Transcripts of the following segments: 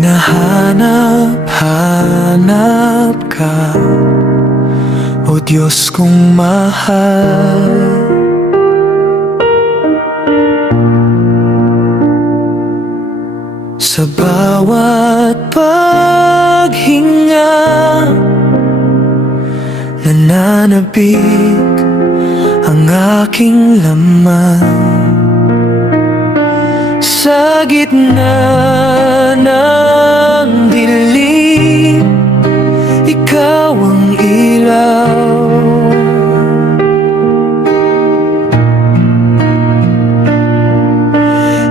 Hinahanap-hanap ka, O Diyos kong mahal. Sa bawat paghinga, nananabik ang aking laman. Sa gitna ng dilim, ikaw ang ilaw.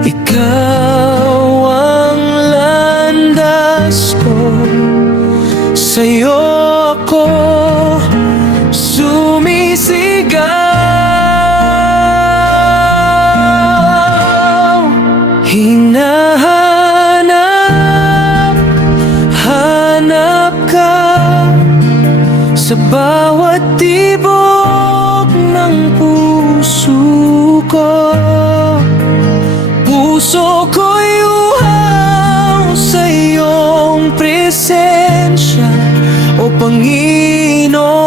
Ikaw ang landas ko, sa'yo ako sumisigaw. Hinahanap ka sa bawat tibok ng puso ko. Puso ko'y uhaw sa iyong presensya, O Panginoon.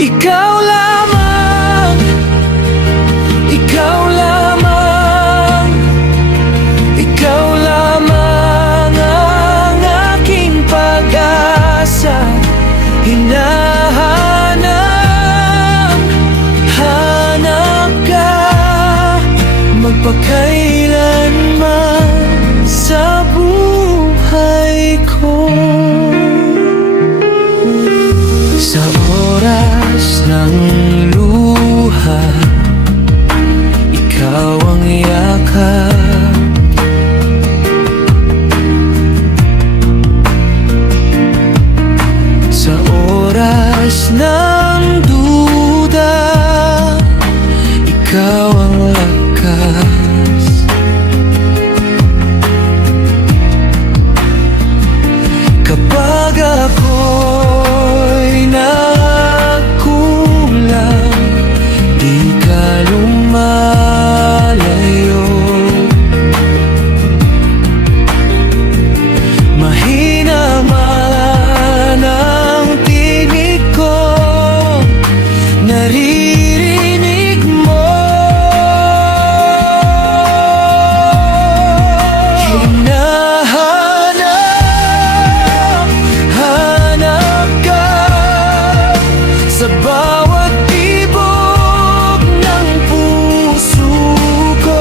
Ikaw lamang, ikaw lamang, ikaw lamang ang aking pag-asa. Hinahanap ka, magpakailanman sa buhay ko. Sa oras ng luha, ikaw ang yakap. Sa oras ng duda, ikaw ang lakas. Kapag ako'y nagkulang, di ka lumalayo. Mahina man ang tinig ko, naririnig mo. Hinahanap ka sa bawat tibok ng puso ko.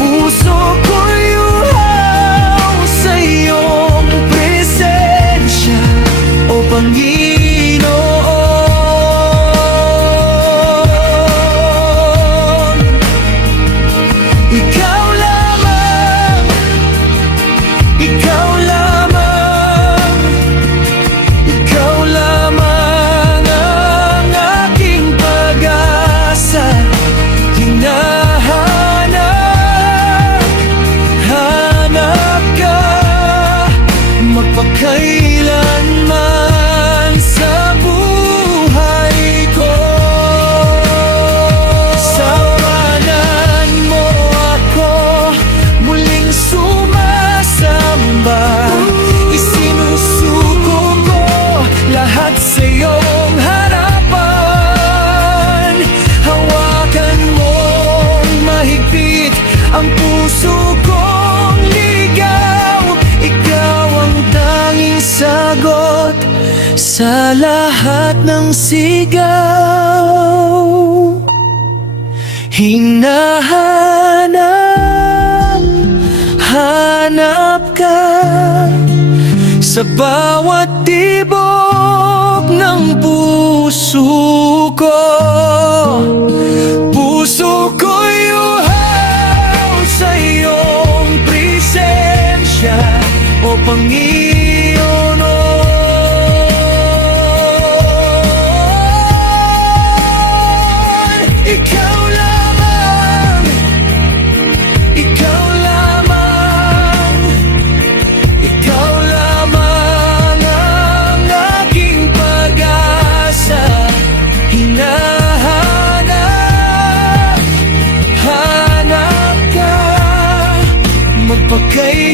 Puso ko'y uhaw sa iyong presensya, O Panginoon. Ikaw lamang, ikaw lamang, ikaw lamang ang aking pag-asa. Hinahanap ka, magpakailanman sa buhay ko. Sa panan mo ako muling sumasamba. Isinusuko ko lahat sa iyong harapan. Hawakan mong mahigpit ang puso kong ligaw. Ikaw ang tanging sagot sa lahat ng sigaw. Hinahanap ka sa bawat tibok ng puso ko. Puso ko'y uhaw sa iyong presensya, O Panginoon. Ikaw lamang, ikaw lamang, ikaw lamang ang aking pag-asa. Hinahanap Pagkailanman